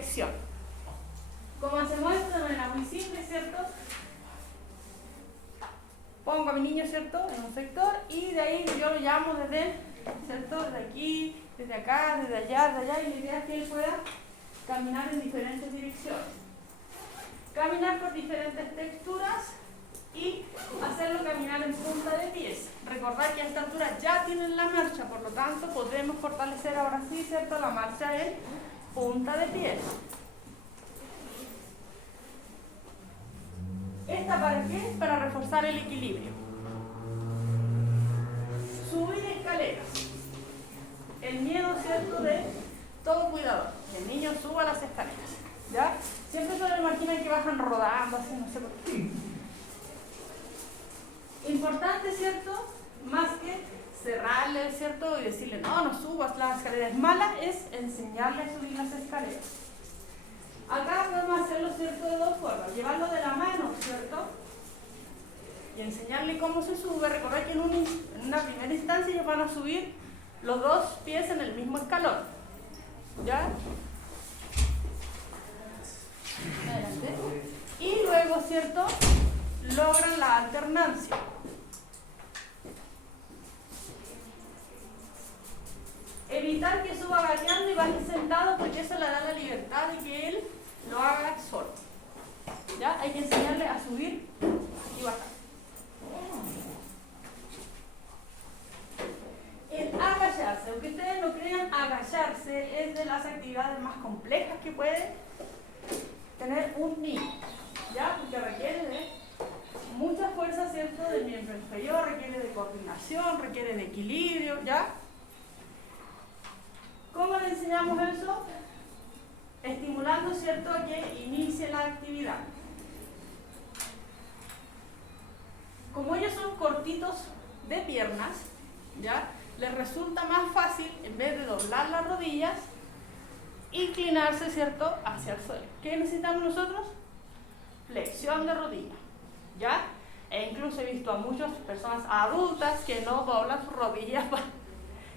dirección. ¿Cómo hacemos esto? De manera muy simple, ¿cierto? Pongo a mi niño, ¿cierto?, en un sector y de ahí yo lo llamo desde, ¿cierto?, desde aquí, desde acá, desde allá, y la idea es que él pueda caminar en diferentes direcciones. Caminar por diferentes texturas y hacerlo caminar en punta de pies. Recordad que a esta altura ya tienen la marcha, por lo tanto podremos fortalecer ahora sí, ¿cierto?, la marcha en punta de pies. ¿Esta para qué? Para reforzar el equilibrio. Subir escaleras. El miedo, ¿cierto?, de todo cuidador. Que el niño suba las escaleras. ¿Ya? Siempre se lo imaginan que bajan rodando, así, no sé por qué. Importante, ¿cierto?, más que cerrarle, ¿cierto?, y decirle, no, no subas las escaleras. Mala es enseñarle a subir las escaleras. Acá podemos hacerlo, ¿cierto?, de dos formas. Llevarlo de la mano, ¿cierto?, y enseñarle cómo se sube. Recordad que en una primera instancia ellos van a subir los dos pies en el mismo escalón. ¿Ya? Adelante. Y luego, ¿cierto?, logran la alternancia. Evitar que suba gateando y baje sentado, porque eso le da la libertad de que él lo haga solo. ¿Ya? Hay que enseñarle a subir y bajar. El agacharse, aunque ustedes no crean, agacharse es de las actividades más complejas que puede tener un niño, ¿ya? Porque requiere de mucha fuerza, ¿cierto?, del miembro inferior, requiere de coordinación, requiere de equilibrio, ¿ya? ¿Cómo le enseñamos eso? Estimulando, ¿cierto?, a que inicie la actividad. Como ellos son cortitos de piernas, ¿ya?, les resulta más fácil, en vez de doblar las rodillas, inclinarse, ¿cierto?, hacia el suelo. ¿Qué necesitamos nosotros? Flexión de rodilla, ¿ya? E incluso he visto a muchas personas adultas que no doblan sus rodillas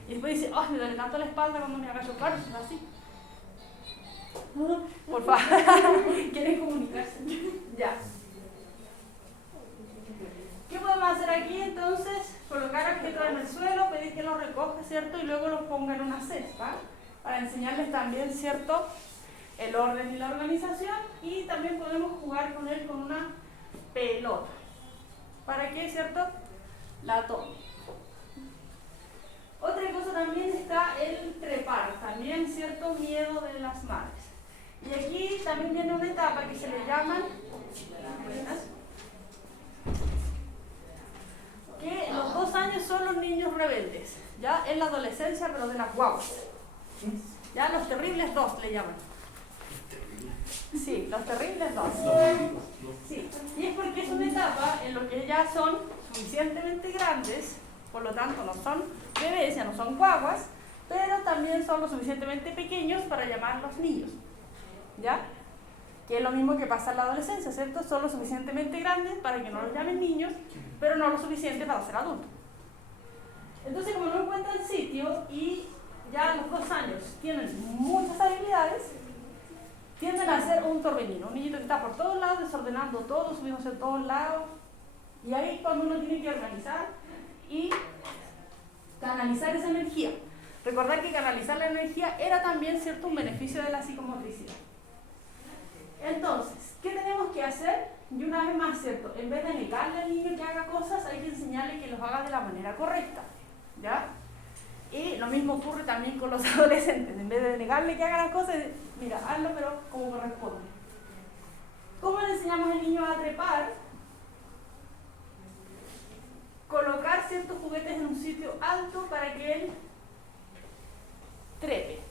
y después dicen, oh, me duele tanto la espalda cuando me agacho. Claro, eso es así. Por favor, ¿quieren comunicarse? Ya. ¿Qué podemos hacer aquí entonces? Colocar objetos en el suelo, pedir que los recoja, ¿cierto?, y luego los ponga en una cesta, para enseñarles también, ¿cierto?, el orden y la organización. Y también podemos jugar con él con una pelota. ¿Para qué, cierto? La tome. Otra cosa también está el trepar, también cierto miedo de las madres. Y aquí también viene una etapa que se le llaman, que los 2 años son los niños rebeldes, ya en la adolescencia, pero de las guaguas. Ya los terribles 2 le llaman. Sí, los terribles 2. Sí, y es porque es una etapa en la que ya son suficientemente grandes, por lo tanto no son bebés, ya no son guaguas, pero también son lo suficientemente pequeños para llamarlos niños. ¿Ya? Que es lo mismo que pasa en la adolescencia, ¿cierto? Son lo suficientemente grandes para que no los llamen niños, pero no lo suficiente para ser adultos. Entonces, como no encuentran sitio y ya a los 2 años tienen muchas habilidades, tienden a ser un torbellino, un niñito que está por todos lados, desordenando todo, subiéndose a todos lados. Y ahí es cuando uno tiene que organizar y canalizar esa energía. Recordar que canalizar la energía era también, ¿cierto?, un beneficio de la psicomotricidad. Entonces, ¿qué tenemos que hacer? Y una vez más, ¿cierto?, en vez de negarle al niño que haga cosas, hay que enseñarle que los haga de la manera correcta, ¿ya? Y lo mismo ocurre también con los adolescentes. En vez de negarle que haga las cosas, mira, hazlo, pero como corresponde. ¿Cómo le enseñamos al niño a trepar? Colocar ciertos juguetes en un sitio alto para que él trepe.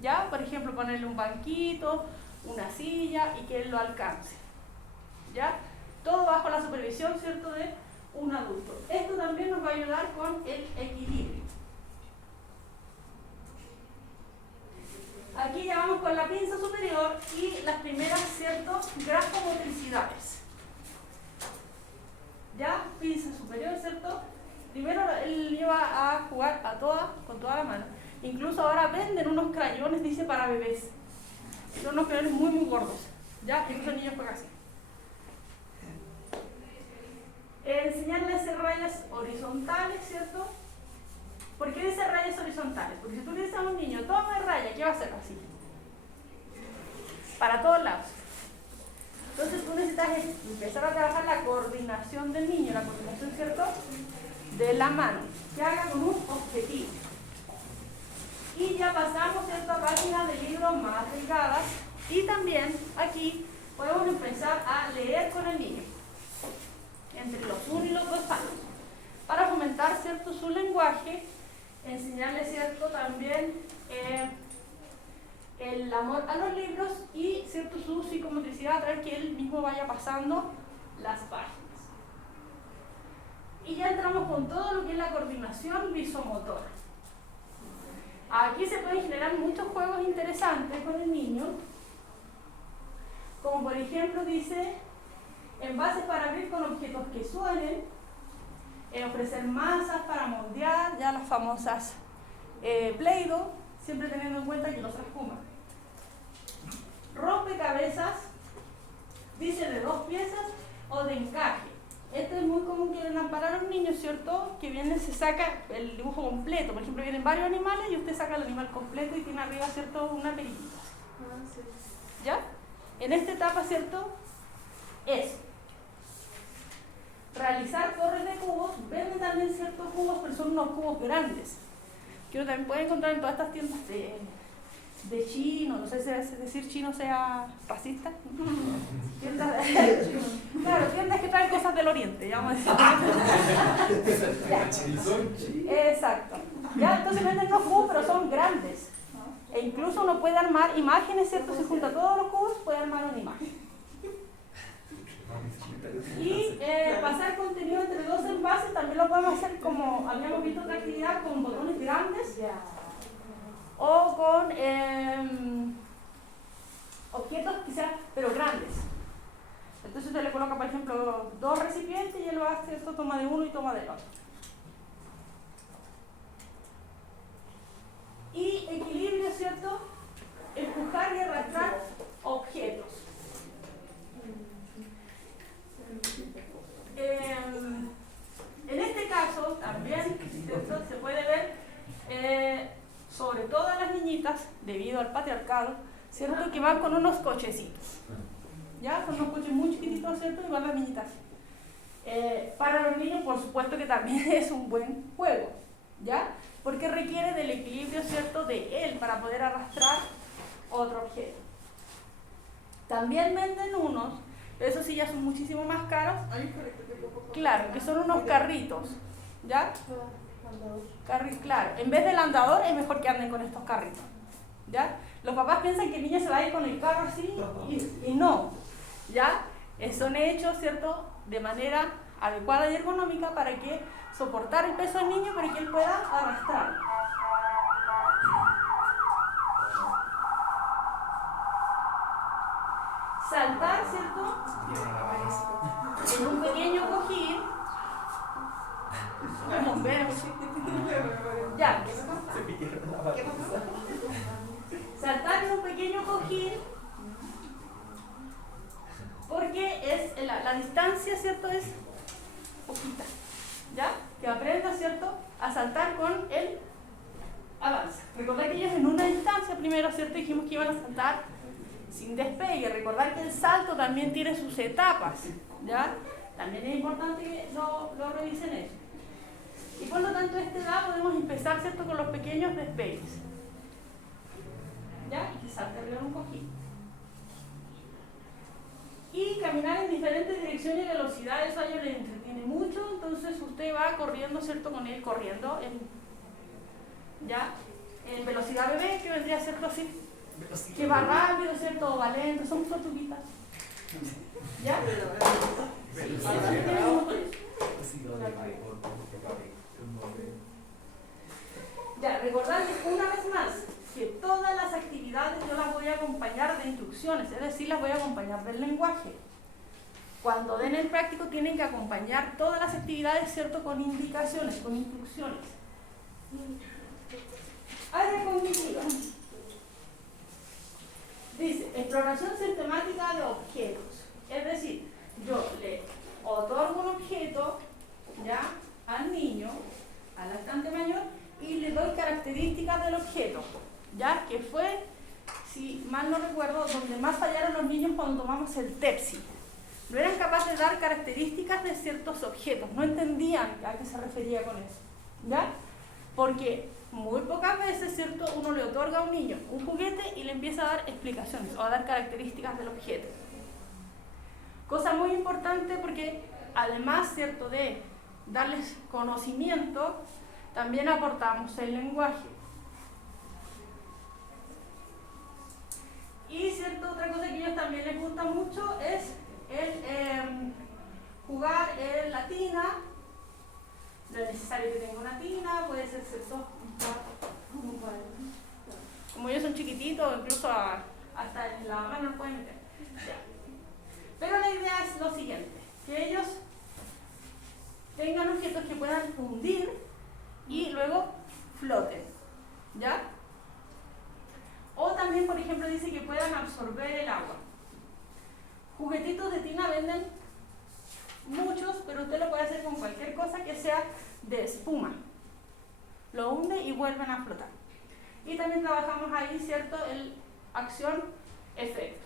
¿Ya? Por ejemplo, ponerle un banquito, una silla y que él lo alcance. ¿Ya? Todo bajo la supervisión, ¿cierto?, de un adulto. Esto también nos va a ayudar con el equilibrio. Aquí ya vamos con la pinza superior y las primeras, ¿cierto?, grafomotricidades. ¿Ya? Pinza superior, ¿cierto? Primero él iba a jugar con toda la mano. Incluso ahora venden unos crayones, dice, para bebés. Son unos pilares muy, muy gordos. ¿Ya? Y muchos niños juegan así. Enseñarle a hacer rayas horizontales, ¿cierto? ¿Por qué dice rayas horizontales? Porque si tú le dices a un niño, toma raya, ¿qué va a hacer? Así. Para todos lados. Entonces tú necesitas empezar a trabajar la coordinación del niño, la coordinación, ¿cierto?, de la mano, que haga con un objetivo. Y ya pasamos, ¿cierto?, a páginas de libros más delgadas, y también aquí podemos empezar a leer con el niño, entre los 1 y los 2 años, para fomentar, ¿cierto?, su lenguaje, enseñarle, ¿cierto?, también el amor a los libros y, ¿cierto?, su psicomotricidad, a través que él mismo vaya pasando las páginas. Y ya entramos con todo lo que es la coordinación visomotora. Aquí se pueden generar muchos juegos interesantes con el niño, como por ejemplo dice, envases para abrir con objetos que suenen, ofrecer masas para moldear, ya las famosas Play-Doh, siempre teniendo en cuenta que no se esfuma. Rompecabezas, dice de 2 piezas o de encaje. Esto es muy común que le para a los niños, ¿cierto? Que viene, se saca el dibujo completo. Por ejemplo, vienen varios animales y usted saca el animal completo y tiene arriba, ¿cierto?, una perillita. Sí. ¿Ya? En esta etapa, ¿cierto?, es realizar torres de cubos. Venden también ciertos cubos, pero son unos cubos grandes, que uno también puede encontrar en todas estas tiendas de chino, no sé si decir chino sea racista. Tiendas claro, tiendas que traen cosas del oriente, ya vamos a decir. Exacto. Ya, entonces venden unos cubos, pero son grandes. E incluso uno puede armar imágenes, ¿cierto? Si junta todos los cubos, puede armar una imagen. Y pasar contenido entre 2 envases, también lo podemos hacer como habíamos visto otra actividad, con botones grandes o con objetos quizás, pero grandes. Entonces usted le coloca, por ejemplo, 2 recipientes y él va a hacer esto, toma de uno y toma del otro. Y equilibrio, ¿cierto? Empujar y arrastrar objetos. En este caso también, ¿cierto?, se puede ver, sobre todo a las niñitas, debido al patriarcado, ¿cierto?, que van con unos cochecitos. ¿Ya? Son unos coches muy chiquititos, ¿cierto?, y van las niñitas. Para los niños, por supuesto que también es un buen juego, ¿ya? Porque requiere del equilibrio, ¿cierto?, de él para poder arrastrar otro objeto. También venden unos, pero esos sí ya son muchísimo más caros. Claro, que son unos carritos, ¿ya? Claro, en vez del andador es mejor que anden con estos carritos, ¿ya? Los papás piensan que el niño se va a ir con el carro así y no, ¿ya? Son hechos, ¿cierto?, de manera adecuada y ergonómica para que soportar el peso del niño, pero que él pueda arrastrar. Saltar, ¿cierto?, en un pequeño cojín. Ya. Saltar en un pequeño cojín, porque es la distancia, ¿cierto?, es poquita, ¿ya? Que aprenda, ¿cierto?, a saltar con el avance. Recordad que ellos en una distancia primero, ¿cierto?, dijimos que iban a saltar sin despegue. Recordar que el salto también tiene sus etapas, ¿ya? También es importante que lo revisen eso. Y por lo tanto, a esta edad podemos empezar, ¿cierto?, con los pequeños despegues, ¿ya? Y que salte arriba de un cojín. Y caminar en diferentes direcciones y velocidades, a ellos les entretiene mucho, entonces usted va corriendo, ¿cierto?, con él corriendo en velocidad bebé, que vendría a ser así, que va rápido, ¿cierto?, o va lento, son tortuguitas. ¿Ya? Sí, ya, recordarles una vez más que todas las actividades yo las voy a acompañar de instrucciones, es decir, las voy a acompañar del lenguaje. Cuando den el práctico tienen que acompañar todas las actividades, ¿cierto?, con indicaciones, con instrucciones. Área cognitiva. Dice, doy características del objeto, ¿ya? Que fue, si mal no recuerdo, donde más fallaron los niños cuando tomamos el TEPSI. No eran capaces de dar características de ciertos objetos, no entendían a qué se refería con eso, ¿ya? Porque muy pocas veces, ¿cierto?, uno le otorga a un niño un juguete y le empieza a dar explicaciones o a dar características del objeto. Cosa muy importante porque además, ¿cierto?, de darles conocimiento, también aportamos el lenguaje. Y, ¿cierto?, otra cosa que a ellos también les gusta mucho es el jugar en la tina. No es necesario que tenga una tina, puede ser, ¿cierto?, como ellos son chiquititos, incluso hasta en la mano lo pueden meter. Pero la idea es lo siguiente, que ellos tengan objetos que puedan hundir y luego floten, ¿ya? O también, por ejemplo, dice que puedan absorber el agua. Juguetitos de tina venden muchos, pero usted lo puede hacer con cualquier cosa que sea de espuma. Lo hunde y vuelven a flotar. Y también trabajamos ahí, ¿cierto?, el acción-efecto.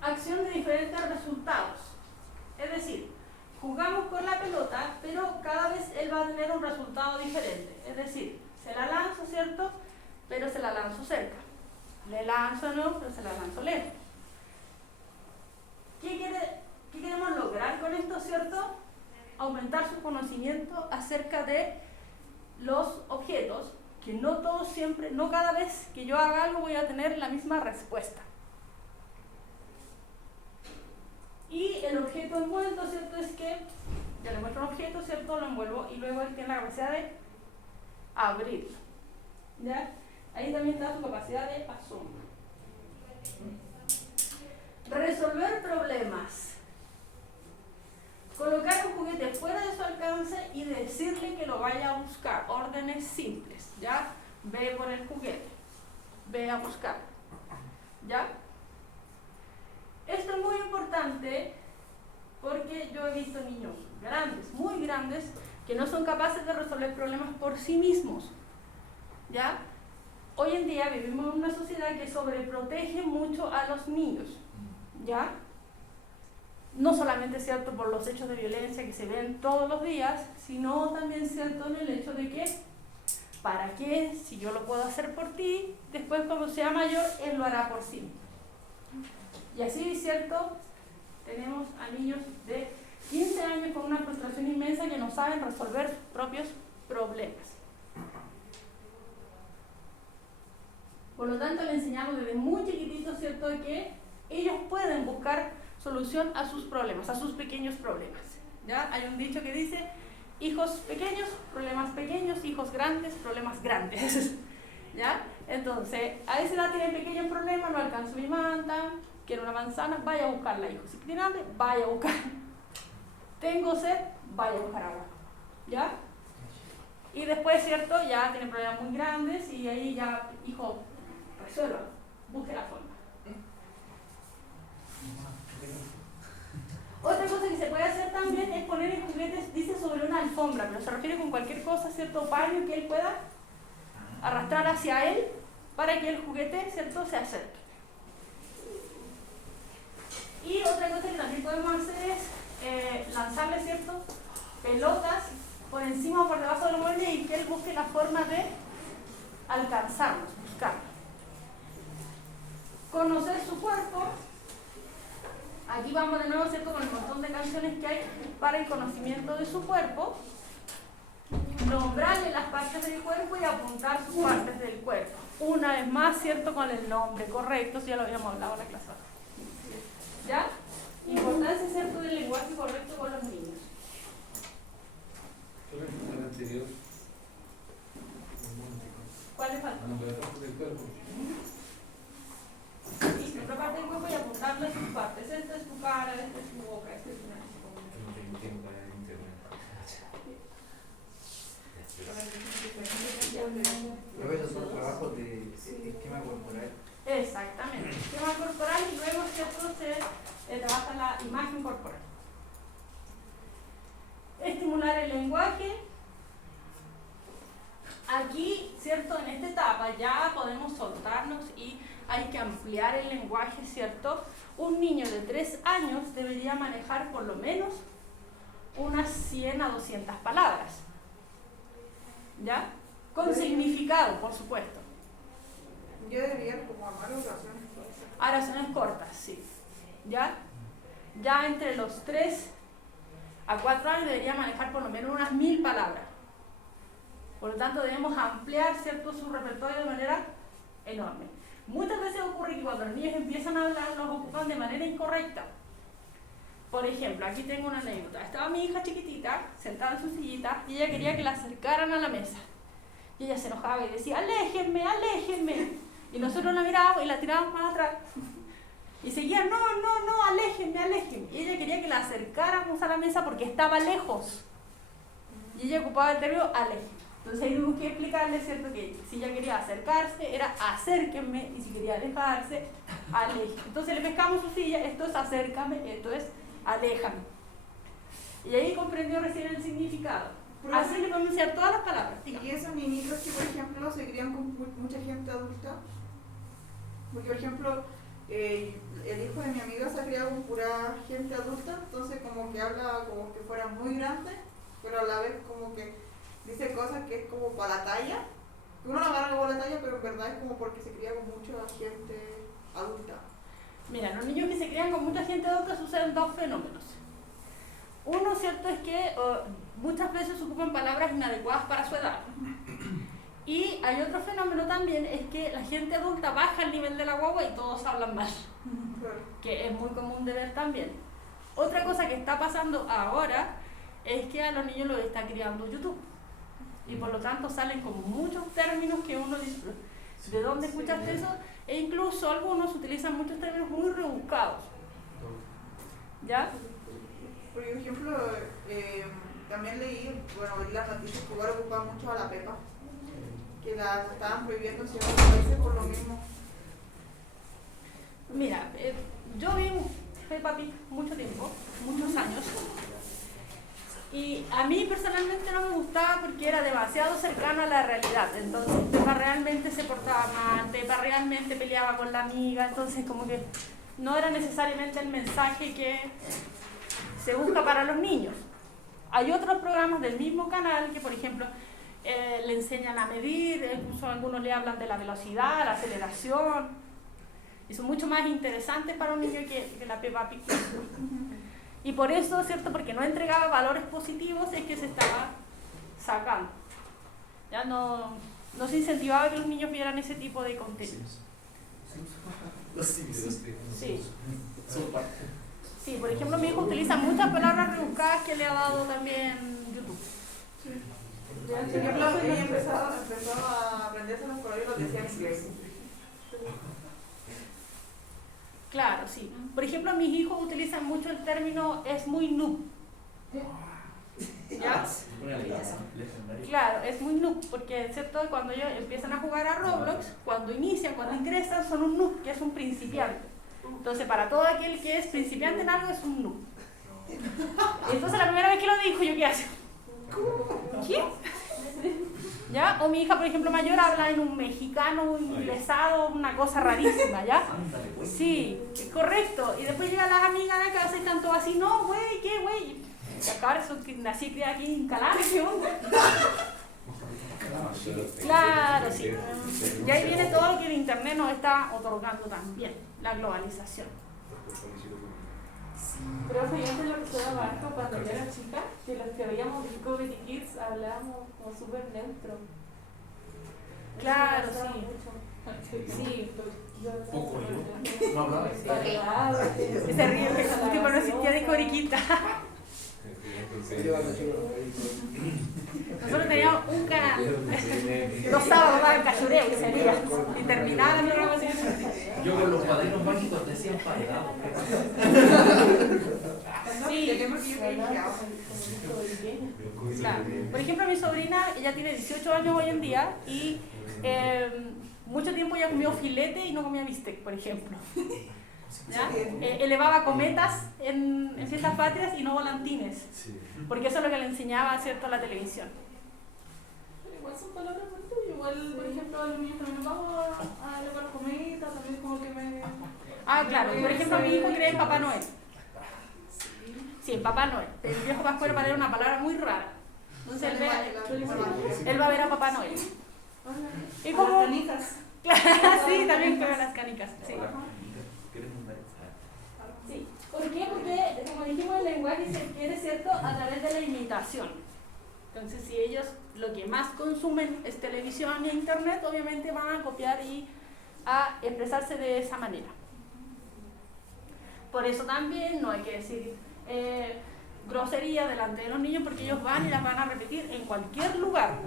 Acción de diferentes resultados. Es decir, jugamos con la pelota, pero cada vez él va a tener un resultado diferente. Es decir, se la lanzo, ¿cierto?, pero se la lanzo cerca. Le lanzo, no, pero se la lanzo lejos. ¿Qué queremos lograr con esto, cierto? Aumentar su conocimiento acerca de los objetos, que no todos siempre, no cada vez que yo haga algo voy a tener la misma respuesta. Y el objeto envuelto, ¿cierto?, es que ya le muestro un objeto, ¿cierto?, lo envuelvo y luego él tiene la capacidad de abrirlo, ¿ya? Ahí también está su capacidad de asombro. Resolver problemas. Colocar un juguete fuera de su alcance y decirle que lo vaya a buscar. Órdenes simples, ¿ya? Ve por el juguete, ve a buscar, ¿ya? Esto es muy importante porque yo he visto niños grandes, muy grandes, que no son capaces de resolver problemas por sí mismos, ¿ya? Hoy en día vivimos en una sociedad que sobreprotege mucho a los niños, ¿ya? No solamente, ¿cierto?, por los hechos de violencia que se ven todos los días, sino también, ¿cierto?, en el hecho de que, ¿para qué? Si yo lo puedo hacer por ti, después cuando sea mayor, él lo hará por sí. Y así, ¿cierto?, tenemos a niños de 15 años con una frustración inmensa que no saben resolver sus propios problemas. Por lo tanto, le enseñamos desde muy chiquititos, ¿cierto?, que ellos pueden buscar solución a sus problemas, a sus pequeños problemas, ¿ya? Hay un dicho que dice, hijos pequeños, problemas pequeños, hijos grandes, problemas grandes, ¿ya? Entonces, a esa edad tienen pequeños problemas, no alcanzo mi manta, quiero una manzana, vaya a buscarla, hijo. Si tiene hambre, vaya a buscar. Tengo sed, vaya a buscar agua, ¿ya? Y después, ¿cierto?, ya tienen problemas muy grandes y ahí ya, hijo, resuelva, busque la forma. Otra cosa que se puede hacer también es poner el juguete, dice, sobre una alfombra, pero se refiere con cualquier cosa, ¿cierto?, paño que él pueda arrastrar hacia él para que el juguete, ¿cierto?, se acerque. Y otra cosa que también podemos hacer es lanzarle, ¿cierto?, pelotas por encima o por debajo del mueble y que él busque la forma de alcanzarlos, buscarlos. Conocer su cuerpo. Aquí vamos de nuevo, ¿cierto?, con el montón de canciones que hay para el conocimiento de su cuerpo. Nombrarle las partes del cuerpo y apuntar sus partes del cuerpo. Una vez más, ¿cierto?, con el nombre correcto, ya lo habíamos hablado en la clase. ¿Ya? Importancia, ¿cierto?, del lenguaje correcto con los niños. ¿Cuál le falta? Sí, otra parte del cuerpo y apuntarle sus partes. Esta es tu cara, esta es tu boca, esta es una. No tengo tiempo para el internet. Pero esos son trabajos de esquema corporal. Exactamente, esquema corporal y luego, ¿cierto?, se trabaja la imagen corporal. Estimular el lenguaje. aquí, ¿cierto? En esta etapa ya podemos soltarnos y hay que ampliar el lenguaje, ¿cierto? Un niño de 3 años debería manejar por lo menos unas 100 a 200 palabras, ¿ya? Con significado, por supuesto. Yo debería como amar oraciones. Oraciones cortas, sí. ¿Ya? Ya entre los 3 a 4 años debería manejar por lo menos unas 1000 palabras. Por lo tanto, debemos ampliar, ¿cierto?, su repertorio de manera enorme. Muchas veces ocurre que cuando los niños empiezan a hablar, los ocupan de manera incorrecta. Por ejemplo, aquí tengo una anécdota. Estaba mi hija chiquitita, sentada en su sillita, y ella quería que la acercaran a la mesa. Y ella se enojaba y decía, aléjenme, aléjenme. Y nosotros la mirábamos y la tirábamos más atrás. Y seguía, no, aléjenme, aléjenme. Y ella quería que la acercáramos a la mesa porque estaba lejos. Y ella ocupaba el término aléjenme. Entonces ahí tuvimos que explicarle, ¿cierto?, que si ella quería acercarse, era acérquenme, y si quería alejarse, aléjenme. Entonces le pescamos su silla, esto es acércame, esto es aléjame. Y ahí comprendió recién el significado. Así le podemos enseñar todas las palabras. ¿Y esos niñitos que, por ejemplo, se crían con mucha gente adulta? Porque, por ejemplo, el hijo de mi amiga se ha criado con pura gente adulta, entonces como que habla como que fuera muy grande, pero a la vez como que dice cosas que es como para la talla. Uno lo agarra como la talla, pero en verdad es como porque se cría con mucha gente adulta. Mira, los niños que se crían con mucha gente adulta suceden 2 fenómenos. Uno, ¿cierto?, es que muchas veces ocupan palabras inadecuadas para su edad. Y hay otro fenómeno también, es que la gente adulta baja el nivel de la guagua y todos hablan mal, que es muy común de ver también. Otra cosa que está pasando ahora es que a los niños los está criando YouTube. Y por lo tanto salen con muchos términos que uno dice, ¿de dónde escuchaste eso? E incluso algunos utilizan muchos términos muy rebuscados. ¿Ya? Por ejemplo, también leí, las noticias que ahora ocupan mucho a la pepa, que la estaban prohibiendo en ciertos países por lo mismo. Mira, yo vi Peppa Pig mucho tiempo, muchos años, y a mí personalmente no me gustaba porque era demasiado cercano a la realidad. Entonces Peppa realmente se portaba mal, Peppa realmente peleaba con la amiga, entonces como que no era necesariamente el mensaje que se busca para los niños. Hay otros programas del mismo canal que, por ejemplo, le enseñan a medir, incluso algunos le hablan de la velocidad, la aceleración, y son mucho más interesantes para un niño que la Peppa Pig. Y por eso, ¿cierto?, porque no entregaba valores positivos, es que se estaba sacando. Ya no se incentivaba que los niños vieran ese tipo de contenido. Sí, por ejemplo, mi hijo utiliza muchas palabras rebuscadas que le ha dado también YouTube. Por ejemplo, ella empezó a aprenderse los colores y los decía en inglés. Claro, sí. Por ejemplo, mis hijos utilizan mucho el término es muy noob. ¿Ya? Claro, es muy noob, porque ¿cierto?, cuando ellos empiezan a jugar a Roblox, cuando inician, cuando ingresan, son un noob, que es un principiante. Entonces, para todo aquel que es principiante en algo, es un noob. Entonces, la primera vez que lo dijo, yo ¿qué hace? ¿Qué? ¿Ya? O mi hija, por ejemplo, mayor, habla en un mexicano inglesado, una cosa rarísima, ¿ya? Sí, es correcto. Y después llegan las amigas de casa y están todas así, no, güey, ¿qué, güey? Y acá eso que nací criada aquí en Calama, ¿qué onda? Claro, sí. Y ahí viene todo lo que el internet nos está otorgando también, la globalización. Pero fíjate lo que se daba harto cuando yo era chica, que los que veíamos Discovery Kids hablábamos como súper neutro. Claro, Eso me sí. gustaba mucho. Sí. Poco yo. No hablaba. Se ríe que ese tipo no existía de coriquita. Nosotros teníamos un canal. Los sábados daban cachureo y salía. Y terminaba la programación. Yo con los padrinos mágicos te hacían paredado. Sí. Sí. Claro. Por ejemplo, mi sobrina, ella tiene 18 años hoy en día y mucho tiempo ella comió filete y no comía bistec, por ejemplo. ¿Ya? Elevaba cometas en fiestas patrias y no volantines, porque eso es lo que le enseñaba, ¿cierto?, la televisión. igual son palabras fuertes. Igual, por ejemplo, a los niños también vamos a elevar la cometa, también como que me... Ah, claro. Por ejemplo, mi hijo cree en Papá Noel. Sí, en Papá Noel. El viejo Pascuero para él una palabra muy rara. Entonces él va a ver a Papá Noel. Y Como como... las canicas. Sí, también creo en las canicas. Sí. Sí. ¿Por qué? Porque, como dijimos, el lenguaje se adquiere, ¿cierto?, a través de la imitación. Entonces, si ellos lo que más consumen es televisión e internet, obviamente van a copiar y a expresarse de esa manera. Por eso también no hay que decir groserías delante de los niños, porque ellos van y las van a repetir en cualquier lugar.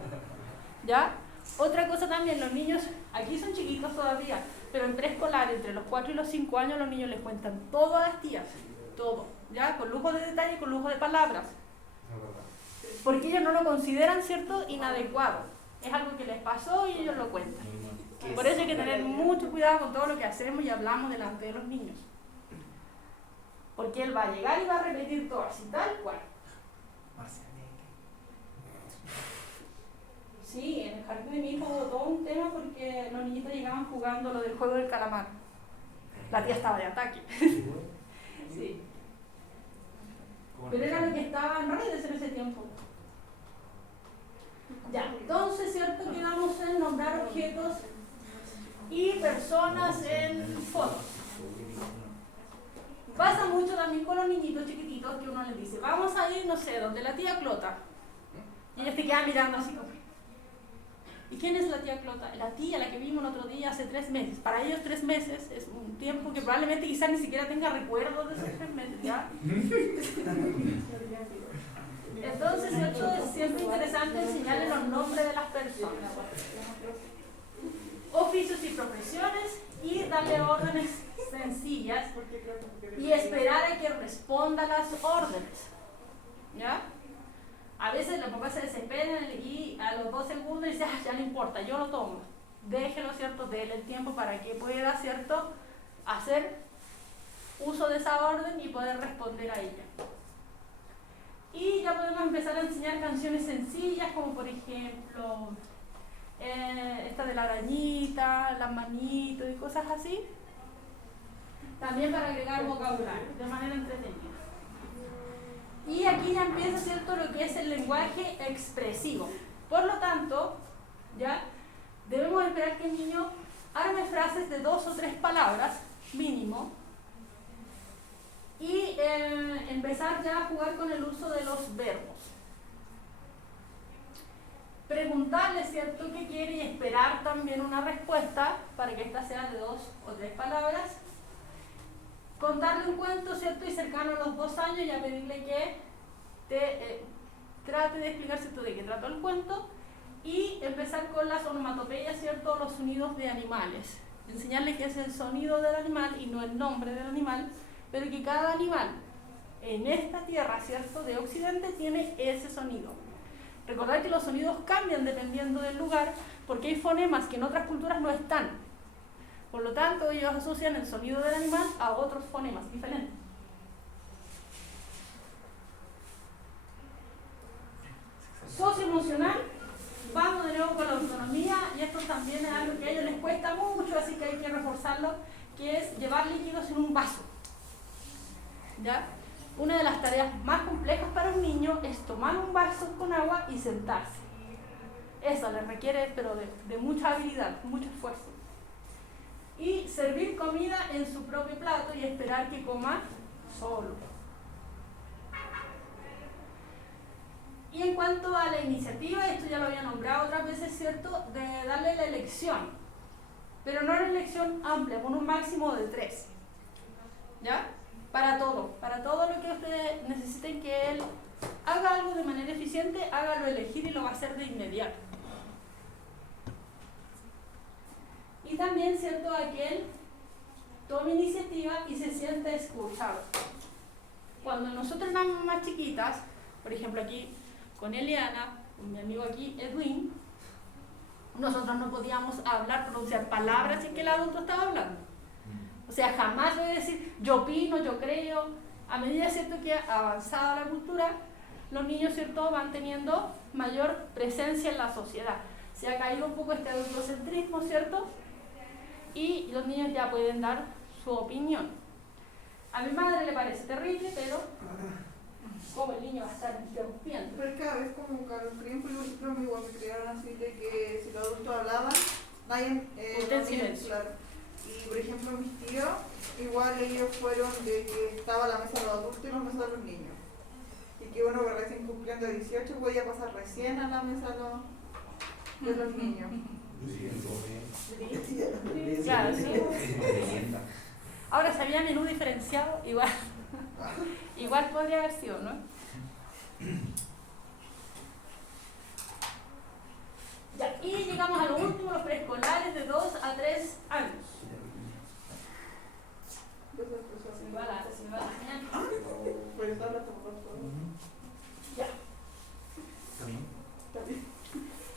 ¿Ya? Otra cosa también, los niños, aquí son chiquitos todavía, pero en preescolar, entre los 4 y los 5 años, los niños les cuentan todo a las tías, todo, ¿ya? Con lujo de detalle, con lujo de palabras. Porque ellos no lo consideran, ¿cierto?, inadecuado. Es algo que les pasó y ellos lo cuentan. Por eso hay que tener mucho cuidado con todo lo que hacemos y hablamos delante de los niños. Porque él va a llegar y va a repetir todo así, tal cual. Sí, en el jardín de mi hijo hubo todo un tema porque los niñitos llegaban jugando lo del juego del calamar. La tía estaba de ataque. Sí. Pero era lo que estaba en redes en ese tiempo. Ya, entonces, ¿cierto? Quedamos en nombrar objetos y personas en fotos. Pasa mucho también con los niñitos chiquititos que uno les dice, vamos a ir, no sé, donde la tía Clota. Y ellos te quedan mirando así como... ¿Y quién es la tía Clota? La tía, la que vimos el otro día hace 3 meses. Para ellos 3 meses es un tiempo que probablemente quizás ni siquiera tenga recuerdos de esos 3 meses, ¿ya? Entonces, ¿cierto? Es siempre interesante enseñarles los nombres de las personas. Oficios y profesiones y darle órdenes sencillas y esperar a que responda las órdenes, ¿ya? A veces los papás se desesperan y a los 2 segundos dicen, ya no importa, yo lo tomo. Déjelo, ¿cierto? Déle el tiempo para que pueda, ¿cierto?, hacer uso de esa orden y poder responder a ella. Y ya podemos empezar a enseñar canciones sencillas, como por ejemplo, esta de la arañita, las manitos y cosas así. También para agregar vocabulario, de manera entretenida. Y aquí ya empieza, ¿cierto?, lo que es el lenguaje expresivo. Por lo tanto, ¿ya?, debemos esperar que el niño arme frases de 2 o 3 palabras, mínimo, y empezar ya a jugar con el uso de los verbos. Preguntarle, ¿cierto?, qué quiere y esperar también una respuesta para que ésta sea de 2 o 3 palabras. Contarle un cuento, ¿cierto?, y cercano a los 2 años, ya pedirle que trate de explicar, ¿cierto?, de qué trata el cuento, y empezar con las onomatopeyas, ¿cierto?, los sonidos de animales. Enseñarle que es el sonido del animal y no el nombre del animal, pero que cada animal en esta tierra, ¿cierto?, de Occidente tiene ese sonido. Recordad que los sonidos cambian dependiendo del lugar, porque hay fonemas que en otras culturas no están. Por lo tanto, ellos asocian el sonido del animal a otros fonemas diferentes. Socioemocional, vamos de nuevo con la autonomía, y esto también es algo que a ellos les cuesta mucho, así que hay que reforzarlo, que es llevar líquidos en un vaso. ¿Ya? Una de las tareas más complejas para un niño es tomar un vaso con agua y sentarse. Eso le requiere, pero de mucha habilidad, mucho esfuerzo. Y servir comida en su propio plato y esperar que coma solo. Y en cuanto a la iniciativa, esto ya lo había nombrado otras veces, ¿cierto?, de darle la elección, pero no una elección amplia, con un máximo de 3. ¿Ya? Para todo lo que ustedes necesiten que él haga algo de manera eficiente, hágalo elegir y lo va a hacer de inmediato. Y también, ¿cierto?, a que él tome iniciativa y se sienta escuchado. Cuando nosotros éramos más chiquitas, por ejemplo aquí con Eliana, con mi amigo aquí Edwin, nosotros no podíamos hablar, pronunciar palabras sin que el adulto estaba hablando. O sea, jamás voy a decir yo opino, yo creo. A medida, ¿cierto?, que avanzada la cultura, los niños, ¿cierto?, van teniendo mayor presencia en la sociedad. Se ha caído un poco este adultocentrismo, ¿cierto? Y los niños ya pueden dar su opinión. A mi madre le parece terrible, pero ¿cómo el niño va a estar interrumpiendo? Pero cada vez como que al principio, por ejemplo, a mí igual me criaron así de que si los adultos hablaban, nadie Usted en silencio. claro. Y por ejemplo mis tíos, igual ellos fueron de que estaba la mesa de los adultos y la mesa de los niños. Y que uno que recién cumpliendo 18 podía pasar recién a la mesa de los niños. Claro, sí. Ahora, si había menú diferenciado, igual podría haber sido, ¿no? Ya, y llegamos a lo último, los preescolares de 2 a 3 años. Se me va la señal. Por eso habla como Ya. ¿También?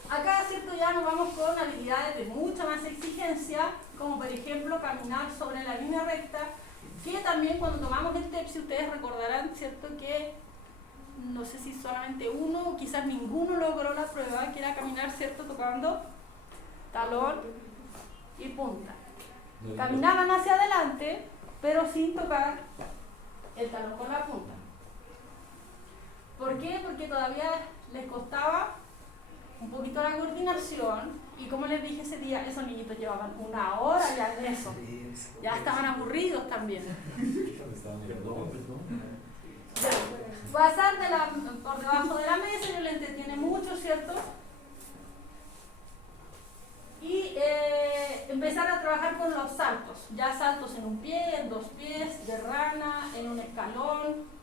Acá, ¿cierto? Ya nos vamos con habilidades de mucha más exigencia, como por ejemplo caminar sobre la línea recta, que también cuando tomamos el TEPSI ustedes recordarán, ¿cierto?, que no sé si solamente uno o quizás ninguno logró la prueba, que era caminar, ¿cierto?, tocando talón y punta. Caminaban hacia adelante, pero sin tocar el talón con la punta. ¿Por qué? Porque todavía les costaba un poquito la coordinación, y como les dije ese día, esos niñitos llevaban 1 hora ya en eso. Ya estaban aburridos también. Pasar por debajo de la mesa, ellos les entretiene mucho, ¿cierto? Y empezar a trabajar con los saltos. Ya saltos en un pie, en 2 pies, de rana, en un escalón.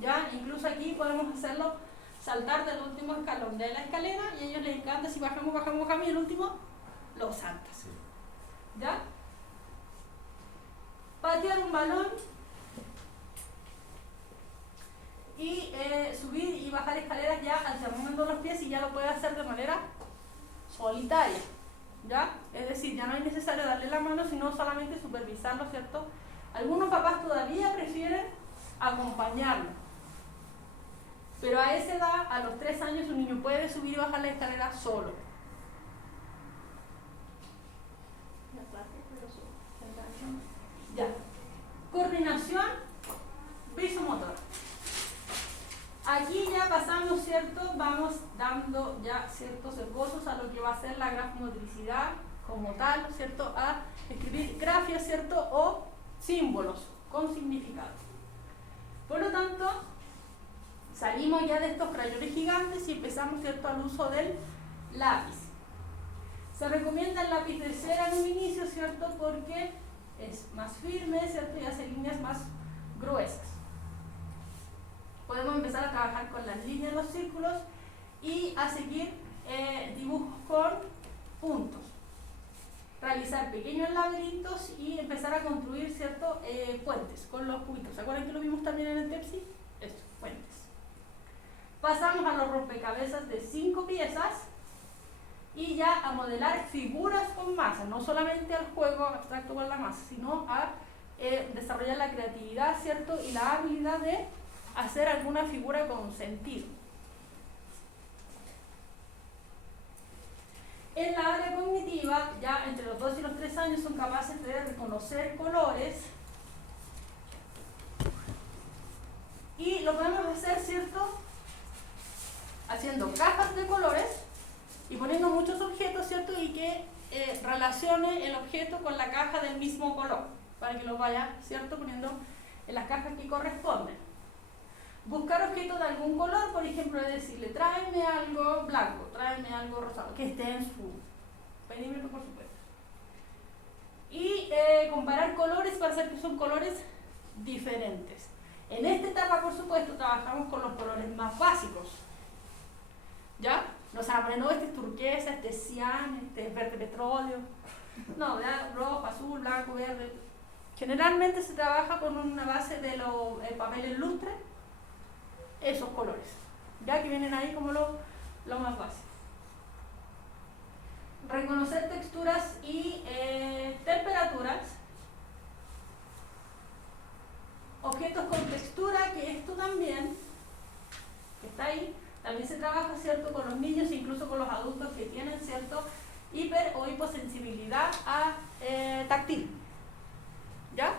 Ya, incluso aquí podemos hacerlo saltar del último escalón de la escalera, y a ellos les encanta si bajamos y el último lo saltas. ¿Ya? Patear un balón y subir y bajar escaleras ya alternando los pies, y ya lo puede hacer de manera solitaria. ¿Ya? Es decir, ya no es necesario darle la mano, sino solamente supervisarlo, ¿cierto? Algunos papás todavía prefieren acompañarlo. Pero a esa edad, a los 3 años, un niño puede subir y bajar la escalera solo. Ya. Coordinación visomotora. Aquí ya pasamos, ¿cierto? Vamos dando ya ciertos esbozos a lo que va a ser la grafomotricidad como tal, ¿cierto? A escribir grafías, ¿cierto? O símbolos con significado. Por lo tanto, salimos ya de estos crayones gigantes y empezamos, ¿cierto?, al uso del lápiz. Se recomienda el lápiz de cera en un inicio, ¿cierto?, porque es más firme, ¿cierto?, y hace líneas más gruesas. Podemos empezar a trabajar con las líneas de los círculos y a seguir dibujos con puntos. Realizar pequeños laberintos y empezar a construir, ¿cierto?, puentes con los cubitos. ¿Se acuerdan que lo vimos también en el TEPSI? Esto, puentes. Pasamos a los rompecabezas de 5 piezas y ya a modelar figuras con masa, no solamente al juego abstracto con la masa, sino a desarrollar la creatividad, ¿cierto?, y la habilidad de hacer alguna figura con sentido. En la área cognitiva, ya entre los 2 y los 3 años son capaces de reconocer colores y lo podemos hacer, ¿cierto?, haciendo cajas de colores y poniendo muchos objetos, ¿cierto?, y que relacione el objeto con la caja del mismo color, para que lo vaya, ¿cierto?, poniendo en las cajas que corresponden. Buscar objetos de algún color, por ejemplo, es decirle, tráeme algo blanco, tráeme algo rosado, que esté en su perímetro, por supuesto. Y comparar colores para hacer que son colores diferentes. En esta etapa, por supuesto, trabajamos con los colores más básicos. ¿Ya? No se van a poner, no, este es turquesa, este es cian, este es verde petróleo. No, ¿verdad? Rojo, azul, blanco, verde. Generalmente se trabaja con una base de los papeles lustre, esos colores, ya que vienen ahí como lo más básico. Reconocer texturas y temperaturas. Objetos con textura, que esto también está ahí. También se trabaja, ¿cierto?, con los niños, incluso con los adultos que tienen, ¿cierto?, hiper o hiposensibilidad a táctil. ¿Ya?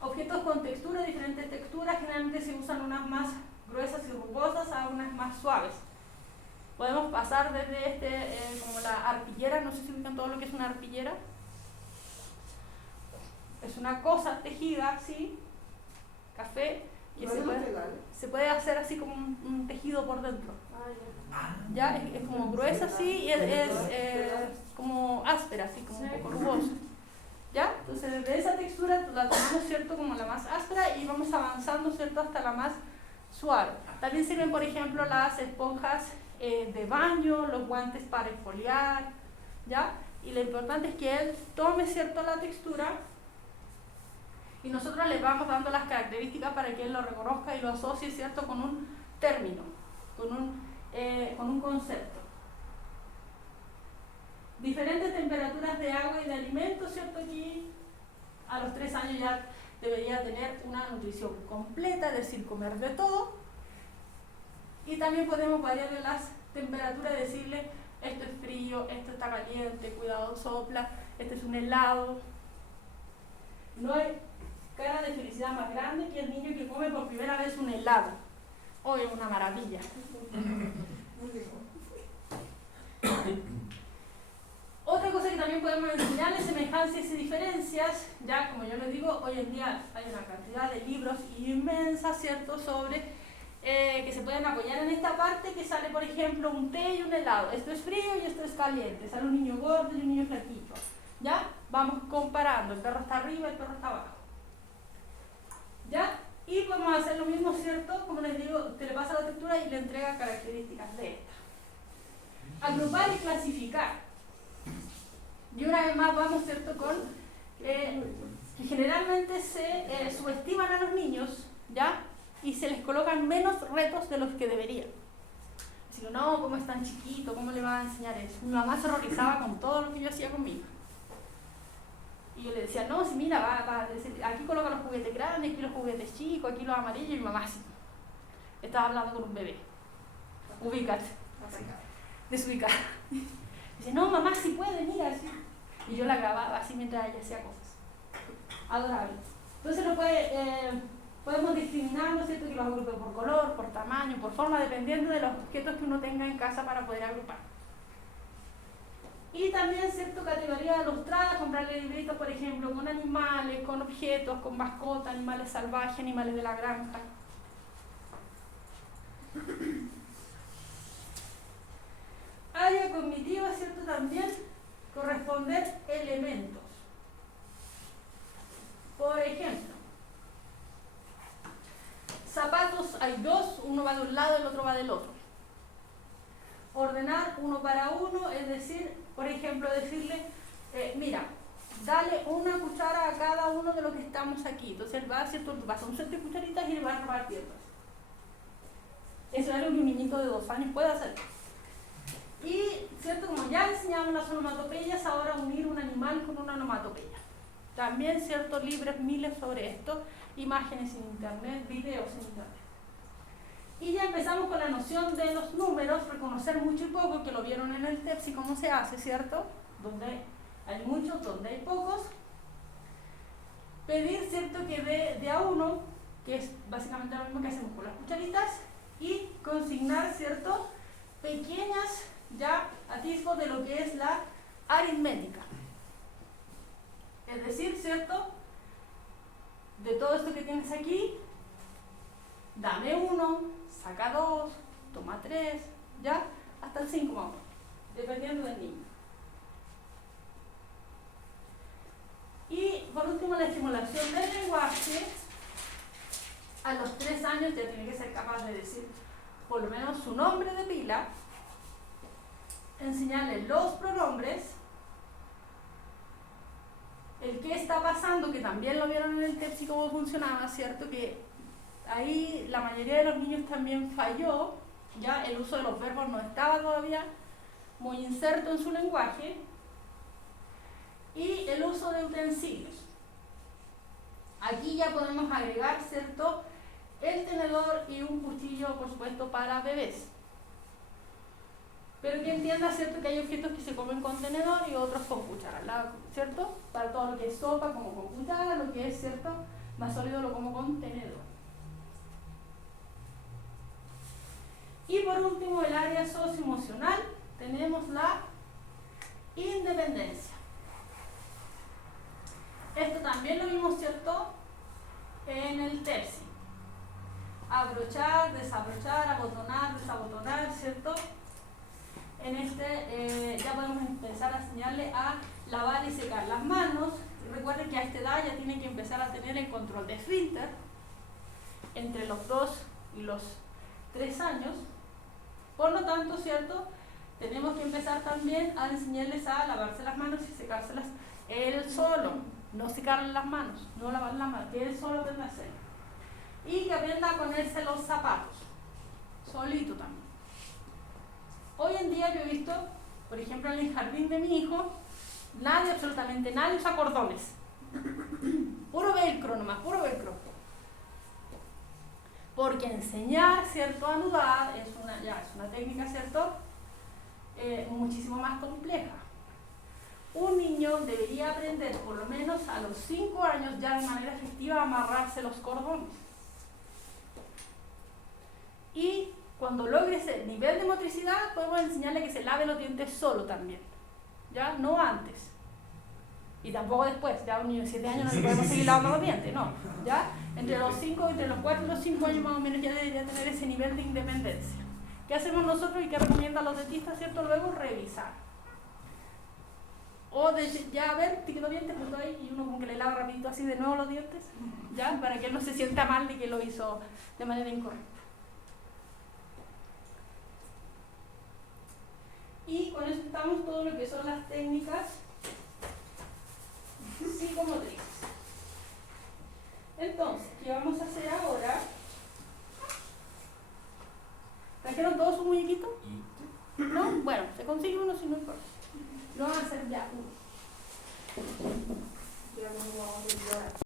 Objetos con textura, diferentes texturas, generalmente se usan unas más gruesas y rugosas a unas más suaves. Podemos pasar desde como la arpillera, no sé si ubican todo lo que es una arpillera. Es una cosa tejida así, café, que se puede hacer así como un tejido por dentro. Ya, es como gruesa así y es como áspera, así como un poco rugosa. ¿Ya? Entonces desde esa textura la tomamos, ¿cierto?, como la más áspera y vamos avanzando, ¿cierto?, hasta la más suave. También sirven, por ejemplo, las esponjas de baño, los guantes para exfoliar, ¿ya? Y lo importante es que él tome, ¿cierto?, la textura y nosotros le vamos dando las características para que él lo reconozca y lo asocie, ¿cierto?, con un término, con un concepto. Diferentes temperaturas de agua y de alimentos, ¿cierto? Aquí a los 3 años ya debería tener una nutrición completa, es decir, comer de todo. Y también podemos variarle las temperaturas, decirle esto es frío, esto está caliente, cuidado sopla, este es un helado. No hay cara de felicidad más grande que el niño que come por primera vez un helado. Hoy es una maravilla. Otra cosa que también podemos enseñarles, semejanzas y diferencias, ya como yo les digo, hoy en día hay una cantidad de libros inmensa, ¿cierto?, sobre que se pueden apoyar en esta parte, que sale, por ejemplo, un té y un helado. Esto es frío y esto es caliente. Sale un niño gordo y un niño flaquito. ¿Ya? Vamos comparando. El perro está arriba, el perro está abajo. ¿Ya? Y podemos hacer lo mismo, ¿cierto? Como les digo, usted le pasa la textura y le entrega características de esta. Agrupar y clasificar. Y una vez más vamos, ¿cierto?, con que generalmente se subestiman a los niños, ¿ya? Y se les colocan menos retos de los que deberían. Así que no, ¿cómo es tan chiquito? ¿Cómo le va a enseñar eso? Mi mamá se horrorizaba con todo lo que yo hacía conmigo. Y yo le decía, no, si mira, aquí coloca los juguetes grandes, aquí los juguetes chicos, aquí los amarillos, y mi mamá sí. Estaba hablando con un bebé. Ubícate. Desubicada. Dice, no, mamá, si puede, mira, así. Y yo la grababa así mientras ella hacía cosas. Adorable. Entonces no podemos discriminar, ¿no es cierto?, que los agrupe por color, por tamaño, por forma, dependiendo de los objetos que uno tenga en casa para poder agrupar. Y también, ¿cierto?, categoría ilustrada, comprarle libritos, por ejemplo, con animales, con objetos, con mascotas, animales salvajes, animales de la granja. Área cognitiva, ¿cierto?, también corresponder elementos. Por ejemplo, zapatos hay dos, uno va de un lado y el otro va del otro. Ordenar uno para uno, es decir, por ejemplo, decirle, mira, dale una cuchara a cada uno de los que estamos aquí. Entonces va a hacer un set de cucharitas y le va a repartirlas. Eso es algo que un niñito de 2 años puede hacer. Y, ¿cierto?, como ya enseñamos las onomatopeyas, ahora unir un animal con una onomatopeya. También, ¿cierto?, libres miles sobre esto, imágenes en internet, videos en internet. Y ya empezamos con la noción de los números, reconocer mucho y poco, que lo vieron en el TEPSI cómo se hace, ¿cierto? Donde hay muchos, donde hay pocos. Pedir, ¿cierto?, que de a uno, que es básicamente lo mismo que hacemos con las cucharitas, y consignar, ¿cierto?, pequeñas ya atisbos de lo que es la aritmética. Es decir, ¿cierto?, de todo esto que tienes aquí, dame 1, saca 2, toma 3, ya, hasta el 5 vamos, dependiendo del niño. Y por último, la estimulación del lenguaje. A los 3 años ya tiene que ser capaz de decir por lo menos su nombre de pila, enseñarle los pronombres, el qué está pasando, que también lo vieron en el TEPSI cómo funcionaba, ¿cierto? Que ahí la mayoría de los niños también falló, ya el uso de los verbos no estaba todavía muy inserto en su lenguaje, y el uso de utensilios. Aquí ya podemos agregar, ¿cierto?, el tenedor y un cuchillo, por supuesto, para bebés. Pero que entienda, ¿cierto?, que hay objetos que se comen con tenedor y otros con cuchara, ¿cierto? Para todo lo que es sopa, como con cuchara, lo que es, ¿cierto?, más sólido lo como con tenedor. Y por último, el área socioemocional, tenemos la independencia. Esto también lo vimos, ¿cierto?, en el TEPSI. Abrochar, desabrochar, abotonar, desabotonar, ¿cierto? En este ya podemos empezar a enseñarle a lavar y secar las manos. Recuerden que a esta edad ya tienen que empezar a tener el control de esfínter entre los 2 y los 3 años. Por lo tanto, ¿cierto?, tenemos que empezar también a enseñarles a lavarse las manos y secárselas él solo. No secarle las manos, no lavar las manos, que él solo aprenda a hacerlo. Y que aprenda a ponerse los zapatos, solito también. Hoy en día yo he visto, por ejemplo, en el jardín de mi hijo, nadie, absolutamente nadie usa cordones. Puro velcro nomás, puro velcro. Porque enseñar, ¿cierto?, a anudar es una técnica, ¿cierto?, muchísimo más compleja. Un niño debería aprender por lo menos a los 5 años ya de manera efectiva a amarrarse los cordones. Y cuando logre ese nivel de motricidad, podemos enseñarle que se lave los dientes solo también, ¿ya? No antes. Y tampoco después, ya a un niño de 7 años no le podemos seguir lavando los dientes, no. ¿Ya? Entre los 4 y los 5 años más o menos ya debería tener ese nivel de independencia. ¿Qué hacemos nosotros y qué recomiendan los dentistas, ¿cierto? Luego revisar. O ya a ver, te quedó bien, te puso ahí, y uno como que le lava rapidito así de nuevo los dientes, ¿ya? Para que él no se sienta mal de que lo hizo de manera incorrecta. Y con eso estamos todo lo que son las técnicas psicomotrices. Entonces, ¿qué vamos a hacer ahora? ¿Trajeron todos su muñequito? ¿No? Bueno, se consigue uno si no importa. Lo van a hacer ya uno.